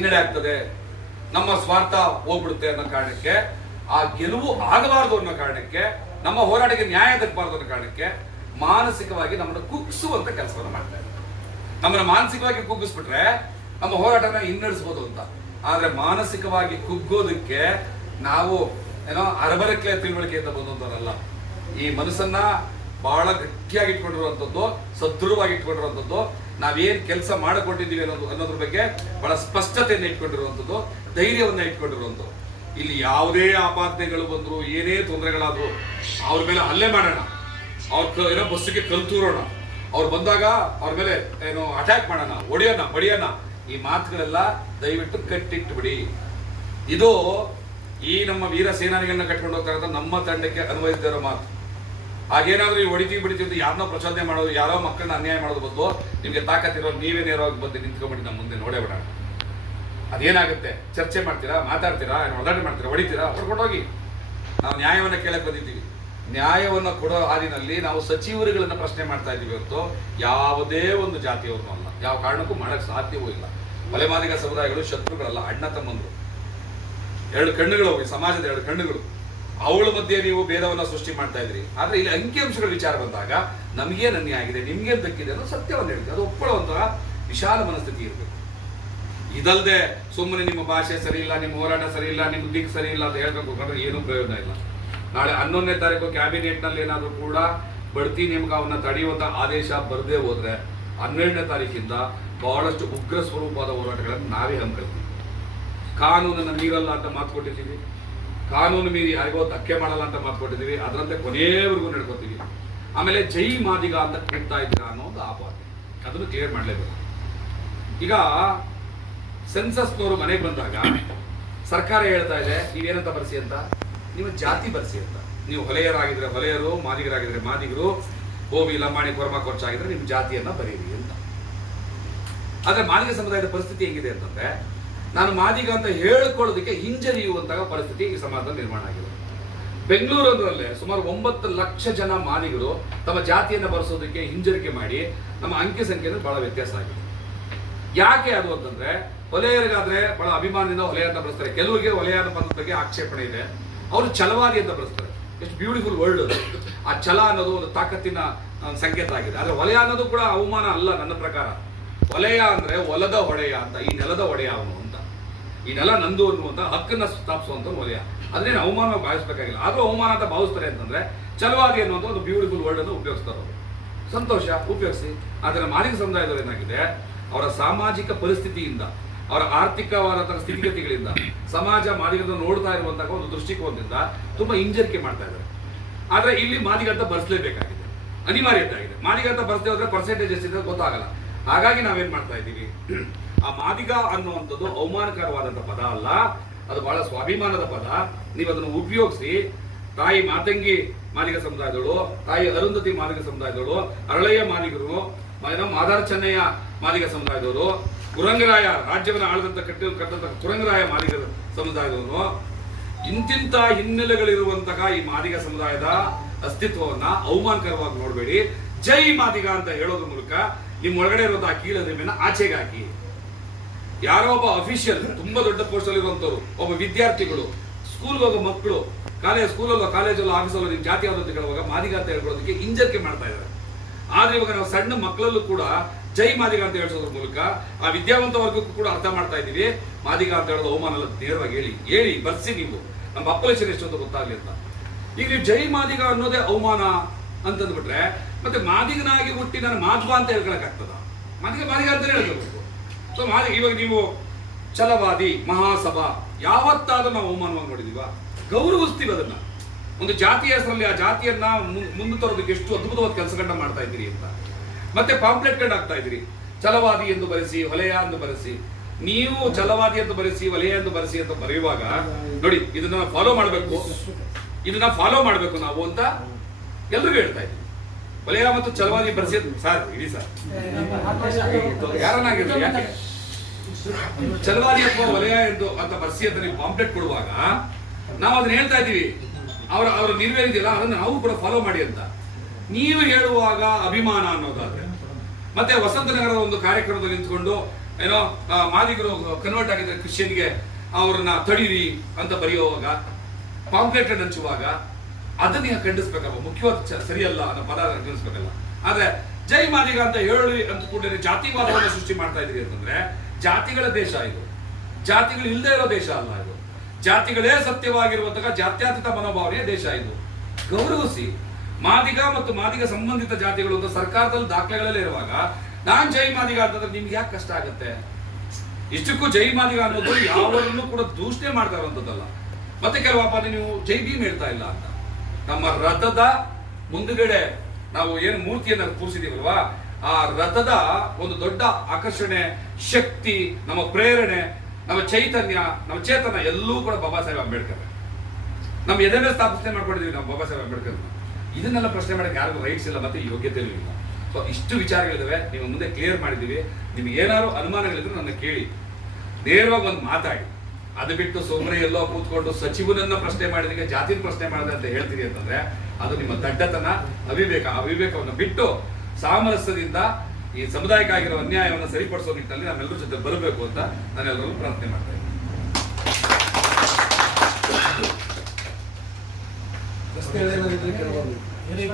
ಹಿನ್ನಡೆ ಆಗ್ತದೆ, ನಮ್ಮ ಸ್ವಾರ್ಥ ಹೋಗ್ಬಿಡುತ್ತೆ ಅನ್ನೋ ಕಾರಣಕ್ಕೆ, ಆ ಗೆಲುವು ಆಗಬಾರದು ಅನ್ನೋ ಕಾರಣಕ್ಕೆ, ನಮ್ಮ ಹೋರಾಟಕ್ಕೆ ನ್ಯಾಯ ದಕ್ಕಬಾರದು ಅನ್ನೋ ಕಾರಣಕ್ಕೆ ಮಾನಸಿಕವಾಗಿ ನಮ್ಮನ್ನು ಕುಗ್ಗಿಸುವಂತ ಕೆಲಸವನ್ನು ಮಾಡ್ತಾ ಇದ್ದಾರೆ. ನಮ್ಮನ್ನು ಮಾನಸಿಕವಾಗಿ ಕುಗ್ಗಿಸ್ಬಿಟ್ರೆ ನಮ್ಮ ಹೋರಾಟನ ಹಿನ್ನಡೆಸಬಹುದು ಅಂತ. ಆದ್ರೆ ಮಾನಸಿಕವಾಗಿ ಕುಗ್ಗೋದಕ್ಕೆ ನಾವು ಅರಬರಕ್ಲೆ ತಿಳುವಳಿಕೆಯಿಂದ ಬಂದಂತವರಲ್ಲ. ಈ ಮನಸ್ಸನ್ನ ಬಹಳ ಗಟ್ಟಿಯಾಗಿ ಇಟ್ಕೊಂಡಿರುವಂಥದ್ದು, ಸದೃಢವಾಗಿ ಇಟ್ಕೊಂಡಿರುವಂಥದ್ದು, ನಾವೇನ್ ಕೆಲಸ ಮಾಡಿಕೊಂಡಿದ್ದೀವಿ ಅನ್ನೋದ್ರ ಬಗ್ಗೆ ಬಹಳ ಸ್ಪಷ್ಟತೆಯನ್ನು ಇಟ್ಕೊಂಡಿರುವಂಥದ್ದು, ಧೈರ್ಯವನ್ನ ಇಟ್ಕೊಂಡಿರುವಂಥದ್ದು. ಇಲ್ಲಿ ಯಾವುದೇ ಆಪಾದನೆಗಳು ಬಂದ್ರು, ಏನೇ ತೊಂದರೆಗಳಾದ್ರು ಅವ್ರ ಮೇಲೆ ಹಲ್ಲೆ ಮಾಡೋಣ, ಅವ್ರ ಬಸ್ಸಿಗೆ ಕಲ್ತೂರೋಣ, ಅವ್ರು ಬಂದಾಗ ಅವ್ರ ಮೇಲೆ ಅಟ್ಯಾಕ್ ಮಾಡೋಣ, ಹೊಡಿಯೋಣ, ಬಡಿಯೋಣ, ಈ ಮಾತುಗಳೆಲ್ಲ ದಯವಿಟ್ಟು ಕಟ್ಟಿಟ್ಟು ಬಿಡಿ. ಇದು ಈ ನಮ್ಮ ವೀರ ಸೇನಾನಿಗಳನ್ನ ಕಟ್ಕೊಂಡು ಹೋಗ್ತಾ ನಮ್ಮ ತಂಡಕ್ಕೆ ಅನ್ವಯಿಸಿರೋ ಮಾತು. ಹಾಗೇನಾದ್ರೂ ಈ ಹೊಡಿತೀವಿ ಬಿಡಿತೀವಿ ಅಂತ ಯಾರನ್ನೋ ಪ್ರಚೋದನೆ ಮಾಡೋದು, ಯಾರೋ ಮಕ್ಕಳನ್ನ ಅನ್ಯಾಯ ಮಾಡೋದು ಬಂದು ನಿಮ್ಗೆ ತಾಕತ್ತಿರೋ ನೀವೇ ನೇರವಾಗಿ ಬಂದು ನಿಂತ್ಕೊಂಡ್ಬಿಟ್ಟು ನಮ್ಮ ಮುಂದೆ ನೋಡೇ ಬಿಡೋಣ. ಅದೇನಾಗುತ್ತೆ? ಚರ್ಚೆ ಮಾಡ್ತೀರಾ, ಮಾತಾಡ್ತೀರಾ, ಒದಾಟ ಮಾಡ್ತೀರಾ, ಹೊಡಿತೀರಾ, ಹೊಡ್ಕೊಂಡೋಗಿ. ನಾವು ನ್ಯಾಯವನ್ನ ಕೇಳಕ್ ಬಂದಿದ್ದೀವಿ. ನ್ಯಾಯವನ್ನು ಕೊಡೋ ಹಾದಿನಲ್ಲಿ ನಾವು ಸಚಿವರುಗಳನ್ನ ಪ್ರಶ್ನೆ ಮಾಡ್ತಾ ಇದ್ದೀವಿ ಹೊರತು ಯಾವುದೇ ಒಂದು ಜಾತಿಯವ್ರನ್ನೂ ಅಲ್ಲ. ಯಾವ ಕಾರಣಕ್ಕೂ ಮಾಡಕ್ ಸಾಧ್ಯವೂ ಇಲ್ಲ. ಮಲೆಮಾದಿಗ ಸಮುದಾಯಗಳು ಶತ್ರುಗಳಲ್ಲ, ಅಣ್ಣ ತಮ್ಮಂದ್ರು, ಎರಡು ಕಣ್ಣುಗಳು, ಈ ಸಮಾಜದ ಎರಡು ಕಣ್ಣುಗಳು. ಅವಳ ಮಧ್ಯೆ ನೀವು ಭೇದವನ್ನ ಸೃಷ್ಟಿ ಮಾಡ್ತಾ ಇದ್ರಿ. ಆದ್ರೆ ಇಲ್ಲಿ ಅಂಕಿಅಂಶಗಳ ವಿಚಾರ ಬಂದಾಗ ನಮಗೇನು ಅನ್ಯಾಯ ಆಗಿದೆ, ನಿಮ್ಗೇನು ದಕ್ಕಿದೆ ಅನ್ನೋ ಸತ್ಯವನ್ನು ಹೇಳ್ತೀವಿ. ಅದು ಒಪ್ಪುವಂತಹ ವಿಶಾಲ ಮನಸ್ಥಿತಿ ಇರಬೇಕು. ಇದಲ್ಲದೆ ಸುಮ್ಮನೆ ನಿಮ್ಮ ಭಾಷೆ ಸರಿ ಇಲ್ಲ, ನಿಮ್ಮ ಹೋರಾಟ ಸರಿ ಇಲ್ಲ, ನಿಮ್ಮ ದಿಕ್ಕು ಸರಿ ಇಲ್ಲ ಅಂತ ಹೇಳ್ಕೊಂಡು ಏನೂ ಪ್ರಯೋಜನ ಇಲ್ಲ. ನಾಳೆ 11ನೇ ತಾರೀಕು ಕ್ಯಾಬಿನೆಟ್ ನಲ್ಲಿ ಏನಾದರೂ ಕೂಡ ಬಡ್ತಿ ನೇಮಕವನ್ನ ತಡೆಯುವಂತ ಆದೇಶ ಬರದೇ ಹೋದ್ರೆ 12ನೇ ತಾರೀಕಿಂದ ಬಹಳಷ್ಟು ಉಗ್ರ ಸ್ವರೂಪದ ಹೋರಾಟಗಳನ್ನು ನಾವೇ ಹಮ್ಮಿಕೊಳ್ತೀವಿ. ಕಾನೂನನ್ನು ಮೀರಲ್ಲ ಅಂತ ಮಾತು ಕೊಟ್ಟಿದ್ದೀವಿ, ಕಾನೂನು ಮೀರಿ ಯಾರಿಗೋ ಧಕ್ಕೆ ಮಾಡಲ್ಲ ಅಂತ ಮಾತು ಕೊಟ್ಟಿದ್ದೀವಿ. ಅದರಂತೆ ಕೊನೆಯವರೆಗೂ ನಡ್ಕೋತೀವಿ. ಆಮೇಲೆ ಜೈ ಮಾದಿಗ ಅಂತ ಕೂಗ್ತಾ ಇದ್ದೀರಾ ಅನ್ನೋ ಒಂದು ಆಪಾದನೆ, ಅದನ್ನು ಕ್ಲಿಯರ್ ಮಾಡಲೇಬೇಕು. ಈಗ ಸೆನ್ಸಸ್ನವರು ಮನೆಗೆ ಬಂದಾಗ ಸರ್ಕಾರ ಹೇಳ್ತಾ ಇದೆ ನೀವೇನಂತ ಬರ್ಸಿ ಅಂತ, ನೀವು ಜಾತಿ ಬರ್ಸಿ ಅಂತ. ನೀವು ಹೊಲೆಯರಾಗಿದ್ರೆ ಹೊಲೆಯರು, ಮಾದಿಗರಾಗಿದ್ರೆ ಮಾದಿಗರು, ಗೋವಿ, ಲಂಬಾಣಿ, ಕೊರ್ಮ, ಕೊರ್ಚ ಆಗಿದ್ರೆ ನಿಮ್ಮ ಜಾತಿಯನ್ನ ಬರೀರಿ ಅಂತ. ಆದ್ರೆ ಮಾದಿಗ ಸಮುದಾಯದ ಪರಿಸ್ಥಿತಿ ಹೆಂಗಿದೆ ಅಂತಂದ್ರೆ, ನಾನು ಮಾದಿಗ ಅಂತ ಹೇಳ್ಕೊಳ್ಳೋದಕ್ಕೆ ಹಿಂಜರಿಯುವಂತಹ ಪರಿಸ್ಥಿತಿ ಈ ಸಮಾಜದಲ್ಲಿ ನಿರ್ಮಾಣ ಆಗಿದೆ. ಬೆಂಗಳೂರಲ್ಲೇ ಸುಮಾರು 9 ಲಕ್ಷ ಜನ ಮಾದಿಗರು ತಮ್ಮ ಜಾತಿಯನ್ನ ಬರೆಸೋದಕ್ಕೆ ಹಿಂಜರಿಕೆ ಮಾಡಿ ನಮ್ಮ ಅಂಕಿ ಸಂಖ್ಯೆಯಲ್ಲಿ ಬಹಳ ವ್ಯತ್ಯಾಸ ಆಗಿದೆ. ಯಾಕೆ ಅದು ಅಂತಂದ್ರೆ, ಹೊಲೆಯರಿಗಾದ್ರೆ ಬಹಳ ಅಭಿಮಾನದಿಂದ ಹೊಲೆಯ ಅಂತ ಬಳಸ್ತಾರೆ. ಕೆಲವರಿಗೆ ಹೊಲೆಯ ಪದದ ಬಗ್ಗೆ ಆಕ್ಷೇಪಣೆ ಇದೆ, ಅವರು ಛಲವಾದಿ ಅಂತ ಬಳಸ್ತಾರೆ. ಎಷ್ಟು ಬ್ಯೂಟಿಫುಲ್ ವರ್ಡ್ ಅದು. ಆ ಛಲ ಅನ್ನೋದು ಒಂದು ತಾಕತ್ತಿನ ಸಂಕೇತ ಆಗಿದೆ. ಆದ್ರೆ ವಲಯ ಅನ್ನೋದು ಕೂಡ ಅವಮಾನ ಅಲ್ಲ ನನ್ನ ಪ್ರಕಾರ. ವಲಯ ಅಂದ್ರೆ ಹೊಲದ ಒಡೆಯ ಅಂತ, ಈ ನೆಲದ ಒಡೆಯ ಅವನು ಅಂತ, ಈ ನೆಲ ನಂದು ಅನ್ನುವಂತ ಹಕ್ಕನ್ನ ಸ್ಥಾಪಿಸುವಂತ ವಲಯ. ಅದನ್ನೇನು ಅವಮಾನವಾಗಿ ಭಾವಿಸ್ಬೇಕಾಗಿಲ್ಲ. ಆದ್ರೂ ಅವಮಾನ ಅಂತ ಭಾವಿಸ್ತಾರೆ ಅಂತಂದ್ರೆ ಛಲವಾದಿ ಅನ್ನುವಂಥ ಒಂದು ಬ್ಯೂಟಿಫುಲ್ ವರ್ಡ್ ಅನ್ನು ಉಪಯೋಗಿಸ್ತಾರೆ ಅವರು. ಸಂತೋಷ, ಉಪಯೋಗಿಸಿ. ಆದ್ರೆ ಮಾದಿಗ ಸಮುದಾಯದವರು ಏನಾಗಿದೆ, ಅವರ ಸಾಮಾಜಿಕ ಪರಿಸ್ಥಿತಿಯಿಂದ, ಅವರ ಆರ್ಥಿಕವಾದ ಸ್ಥಿತಿಗತಿಗಳಿಂದ, ಸಮಾಜ ಮಾದಿಗರನ್ನು ನೋಡ್ತಾ ಇರುವಂತಹ ಒಂದು ದೃಷ್ಟಿಕೋನದಿಂದ ತುಂಬಾ ಹಿಂಜರಿಕೆ ಮಾಡ್ತಾ ಇದ್ದಾರೆ. ಆದ್ರೆ ಇಲ್ಲಿ ಮಾದಿಗ ಅಂತ ಬರ್ಸ್ಲೇಬೇಕಾಗಿದೆ, ಅನಿವಾರ್ಯತೆ ಆಗಿದೆ. ಮಾದಿಗ ಅಂತ ಬರ್ಸ್ದೇ ಹೋದ್ರೆ ಪರ್ಸೆಂಟೇಜ್ ಎಷ್ಟಿದೆ ಗೊತ್ತಾಗಲ್ಲ. ಹಾಗಾಗಿ ನಾವೇನ್ ಮಾಡ್ತಾ ಇದ್ದೀವಿ, ಆ ಮಾದಿಗ ಅನ್ನುವಂಥದ್ದು ಅವಮಾನಕರವಾದಂತ ಪದ ಅಲ್ಲ, ಅದು ಬಹಳ ಸ್ವಾಭಿಮಾನದ ಪದ. ನೀವು ಅದನ್ನು ಉಪಯೋಗಿಸಿ ತಾಯಿ ಮಾತಂಗಿ ಮಾದಿಗ ಸಮುದಾಯದಳು, ತಾಯಿ ಅರುಂಧತಿ ಮಾದಿಗ ಸಮುದಾಯದಳು, ಅರಳಯ್ಯ ಮಾದಿಗರು, ಮಾದಾರ ಚೆನ್ನಯ್ಯ ಮಾದಿಗ ಸಮುದಾಯದವರು, ಕುರಂಗರಾಯ ರಾಜ್ಯವನ್ನು ಆಳದಂತ ಕಟ್ಟಂತ ಕುರಂಗರಾಯ ಮಾದಿಗ ಸಮುದಾಯದವರು, ಇಂತಿಂತ ಹಿನ್ನೆಲೆಗಳಿರುವಂತಹ ಈ ಮಾದಿಗ ಸಮುದಾಯದ ಅಸ್ತಿತ್ವವನ್ನ ಅವಮಾನಕರವಾಗಿ ನೋಡಬೇಡಿ. ಜೈ ಮಾದಿಗ ಅಂತ ಹೇಳೋದ್ರ ಮೂಲಕ ನಿಮ್ಮ ಒಳಗಡೆ ಇರುವಂತಹ ಕೀಳರಿಮೆನ ಆಚೆಗೆ ಹಾಕಿ. ಯಾರೋ ಒಬ್ಬ ಅಫಿಷಿಯಲ್, ತುಂಬಾ ದೊಡ್ಡ ಪೋಸ್ಟ್ ಅಲ್ಲಿ ಇರುವಂತವ್ರು, ಒಬ್ಬ ವಿದ್ಯಾರ್ಥಿಗಳು, ಸ್ಕೂಲ್ಗೆ ಹೋಗೋ ಮಕ್ಕಳು, ಸ್ಕೂಲಲ್ಲೋ ಕಾಲೇಜಲ್ಲೋ ಆಫೀಸಲ್ಲೋ ನಿಮ್ಮ ಜಾತಿ ಯಾವ್ದು ಅಂತ ಕೇಳುವಾಗ ಮಾದಿಗ ಅಂತ ಹೇಳ್ಕೊಳ್ಳೋದಕ್ಕೆ ಹಿಂಜರಿಕೆ ಮಾಡ್ತಾ ಇದ್ದಾರೆ. ಆದ್ರೆ ಇವಾಗ ನಾವು ಸಣ್ಣ ಮಕ್ಕಳಲ್ಲೂ ಕೂಡ ಜೈ ಮಾದಿಗ ಅಂತ ಹೇಳಿಸೋದ್ರ ಮೂಲಕ ಆ ವಿದ್ಯಾವಂತ ವರ್ಗಕ್ಕೂ ಕೂಡ ಅರ್ಥ ಮಾಡ್ತಾ ಇದ್ದೀವಿ, ಮಾದಿಗ ಅಂತ ಹೇಳೋದು ಅವಮಾನ ಅಲ್ಲ, ನೇರವಾಗಿ ಹೇಳಿ ಬರ್ಸಿ. ನೀವು ನಮ್ಮ ಪಾಪ್ಯುಲೇಷನ್ ಎಷ್ಟು ಅಂತ ಗೊತ್ತಾಗ್ಲಿ ಅಂತ. ಈಗ ನೀವು ಜೈ ಮಾದಿಗ ಅನ್ನೋದೇ ಅವಮಾನ ಅಂತಂದ್ಬಿಟ್ರೆ ಮತ್ತೆ ಮಾದಿಗನಾಗಿ ಹುಟ್ಟಿ ನಾನು ಮಾಧ್ವ ಅಂತ ಹೇಳ್ಕೊಳಕ್ ಆಗ್ತದ? ಮಾದಿಗ ಅಂತ ಹೇಳ್ಕೋಬೇಕು. ಸೊ ಇವಾಗ ನೀವು ಛಲವಾದಿ, ಮಹಾಸಭಾ ಯಾವತ್ತಾದ್ರೂ ನಾವು ಅವಮಾನವಾಗಿ ನೋಡಿದೀವ? ಗೌರವಿಸ್ತೀವಿ ಅದನ್ನ. ಒಂದು ಜಾತಿಯ ಹೆಸರಲ್ಲಿ ಆ ಜಾತಿಯನ್ನ ಮುಂದೆ ತರೋದಕ್ಕೆ ಎಷ್ಟು ಅದ್ಭುತವಾದ ಕೆಲಸಗಳನ್ನ ಮಾಡ್ತಾ ಇದ್ದೀರಿ ಅಂತ. ಮತ್ತೆ ಪಾಂಪ್ಲೆಟ್ ಕಂಡು ಆಗ್ತಾ ಇದ್ದೀರಿ, ಛಲವಾದಿ ಎಂದು ಬರೆಸಿ, ವಲಯ ಎಂದು ಬರೆಸಿ. ನೀವು ಛಲವಾದಿ ಎಂದು ಬರೆಸಿ, ವಲಯ ಎಂದು ಬರೆಸಿ ಅಂತ ಬರೆಯುವಾಗ ನೋಡಿ, ಇದನ್ನ ಫಾಲೋ ಮಾಡಬೇಕು ನಾವು ಅಂತ ಎಲ್ರಿಗೂ ಹೇಳ್ತಾ ಇದ್ದೀವಿ. ವಲಯ ಮತ್ತು ಛಲವಾದಿ ಬರೆಸಿ ಸರ್ ಇಡಿ ಸರ್ ಯಾರನ್ನಾಗಿರ್ಲಿ, ಯಾಕೆ ಛಲವಾದಿ ಅಥವಾ ವಲಯ ಎಂದು ಅಂತ ಬರೆಸಿ ಅಂತ ನೀವು ಪಾಂಪ್ಲೆಟ್ ಕೊಡುವಾಗ ನಾವು ಅದನ್ನ ಹೇಳ್ತಾ ಇದ್ದೀವಿ, ಅವರ ನಿರ್ವೇದಿದೆಯಲ್ಲ ಅದನ್ನು ನಾವು ಕೂಡ ಫಾಲೋ ಮಾಡಿ ಅಂತ. ನೀವು ಹೇಳುವಾಗ ಅಭಿಮಾನ ಅನ್ನೋದಾದ್ರೆ, ಮತ್ತೆ ವಸಂತ ನಗರದ ಒಂದು ಕಾರ್ಯಕ್ರಮದಲ್ಲಿ ನಿಂತ್ಕೊಂಡು ಏನೋ ಮಾದಿಗರು ಕನ್ವರ್ಟ್ ಆಗಿದ್ರೆ ಕ್ರಿಶ್ಚಿಯನ್ಗೆ ಅವ್ರನ್ನ ತಡೀರಿ ಅಂತ ಬರೆಯುವಾಗ, ಪಾಂಪ್ಲೆಟ್ ಹಂಚುವಾಗ ಅದನ್ನ ಖಂಡಿಸ್ಬೇಕಲ್ಲ, ಮುಖ್ಯವಾದ ಸರಿಯಲ್ಲ ಅನ್ನೋ ಪದ ಖಂಡಿಸ್ಬೇಕಲ್ಲ. ಆದ್ರೆ ಜೈ ಮಾದಿಗ ಅಂತ ಹೇಳಿ ಅಂತ ಕೂಡಲೇ ಜಾತಿವಾದವನ್ನು ಸೃಷ್ಟಿ ಮಾಡ್ತಾ ಇದೀರಿ ಅಂತಂದ್ರೆ, ಜಾತಿಗಳ ದೇಶ ಇದು, ಜಾತಿಗಳು ಇಲ್ಲದೆ ಇರೋ ದೇಶ ಅಲ್ಲ ಇದು, ಜಾತಿಗಳೇ ಸತ್ಯವಾಗಿರುವಂತಹ ಜಾತ್ಯತೀತ ಮನೋಭಾವನೆಯ ದೇಶ ಇದು. ಗೌರವಿಸಿ. ಮಾದಿಗ ಮತ್ತು ಮಾದಿಗ ಸಂಬಂಧಿತ ಜಾತಿಗಳು ಅಂತ ಸರ್ಕಾರದಲ್ಲಿ ದಾಖಲೆಗಳಲ್ಲೇ ಇರುವಾಗ ನಾನ್ ಜೈ ಮಾದಿಗ ಅಂತಂದ್ರೆ ನಿಮ್ಗೆ ಯಾಕೆ ಕಷ್ಟ ಆಗುತ್ತೆ? ಇಷ್ಟಕ್ಕೂ ಜೈ ಮಾದಿಗ ಅನ್ನೋದು ಯಾವರನ್ನು ಕೂಡ ದೂಷಣೆ ಮಾಡ್ತಾ ಇರುವಂತದ್ದಲ್ಲ. ಮತ್ತೆ ಕೆಲವಪ್ಪ ನೀವು ಜೈ ಭೀಮ್ ಹೇಳ್ತಾ ಇಲ್ಲ ಅಂತ. ನಮ್ಮ ರಥದ ಮುಂದುಗಡೆ ನಾವು ಏನು ಮೂರ್ತಿಯನ್ನ ಕೂರಿಸಿದೀವಲ್ವಾ, ಆ ರಥದ ಒಂದು ದೊಡ್ಡ ಆಕರ್ಷಣೆ, ಶಕ್ತಿ, ನಮ್ಮ ಪ್ರೇರಣೆ, ನಮ್ಮ ಚೈತನ್ಯ, ನಮ್ಮ ಚೇತನ ಎಲ್ಲೂ ಕೂಡ ಬಾಬಾ ಸಾಹೇಬ್ ಅಂಬೇಡ್ಕರ್. ನಮ್ಮ ಎದೆ ಮೇಲೆ ಸ್ಥಾಪನೆ ಮಾಡ್ಕೊಂಡಿದೀವಿ ನಾವು ಬಾಬಾ ಸಾಹೇಬ್ ಅಂಬೇಡ್ಕರ್. ಇದನ್ನೆಲ್ಲ ಪ್ರಶ್ನೆ ಮಾಡಕ್ಕೆ ಯಾರಿಗೂ ರೈಟ್ಸ್ ಇಲ್ಲ, ಮತ್ತೆ ಯೋಗ್ಯತೆ ಇಲ್ಲ. ಸೊ ಇಷ್ಟು ವಿಚಾರಗಳಿದಾವೆ, ನೀವು ಮುಂದೆ ಕ್ಲಿಯರ್ ಮಾಡಿದೀವಿ. ನಿಮ್ಗೆ ಏನಾದ್ರು ಅನುಮಾನಗಳಿದ್ರು ನನ್ನ ಕೇಳಿ, ನೇರವಾಗಿ ಒಂದು ಮಾತಾಡಿ. ಅದು ಬಿಟ್ಟು ಸುಮ್ಮನೆ ಎಲ್ಲೋ ಕೂತ್ಕೊಂಡು ಸಚಿವನನ್ನ ಪ್ರಶ್ನೆ ಮಾಡಿದಕ್ಕೆ ಜಾತಿನ ಪ್ರಶ್ನೆ ಮಾಡಿದೆ ಅಂತ ಹೇಳ್ತೀರಿ ಅಂತಂದ್ರೆ ಅದು ನಿಮ್ಮ ದಡ್ಡತನ, ಅವಿವೇಕವನ್ನು ಬಿಟ್ಟು ಸಾಮರಸ್ಯದಿಂದ ಈ ಸಮುದಾಯಕ್ಕಾಗಿರೋ ಅನ್ಯಾಯವನ್ನು ಸರಿಪಡಿಸೋ ನಿಟ್ಟಿನಲ್ಲಿ ನಮ್ಮೆಲ್ಲರ ಜೊತೆ ಬರಬೇಕು ಅಂತ ನಾನೆಲ್ಲರೂ ಪ್ರಾರ್ಥನೆ ಮಾಡ್ತಾ ಇದ್ದೀನಿ.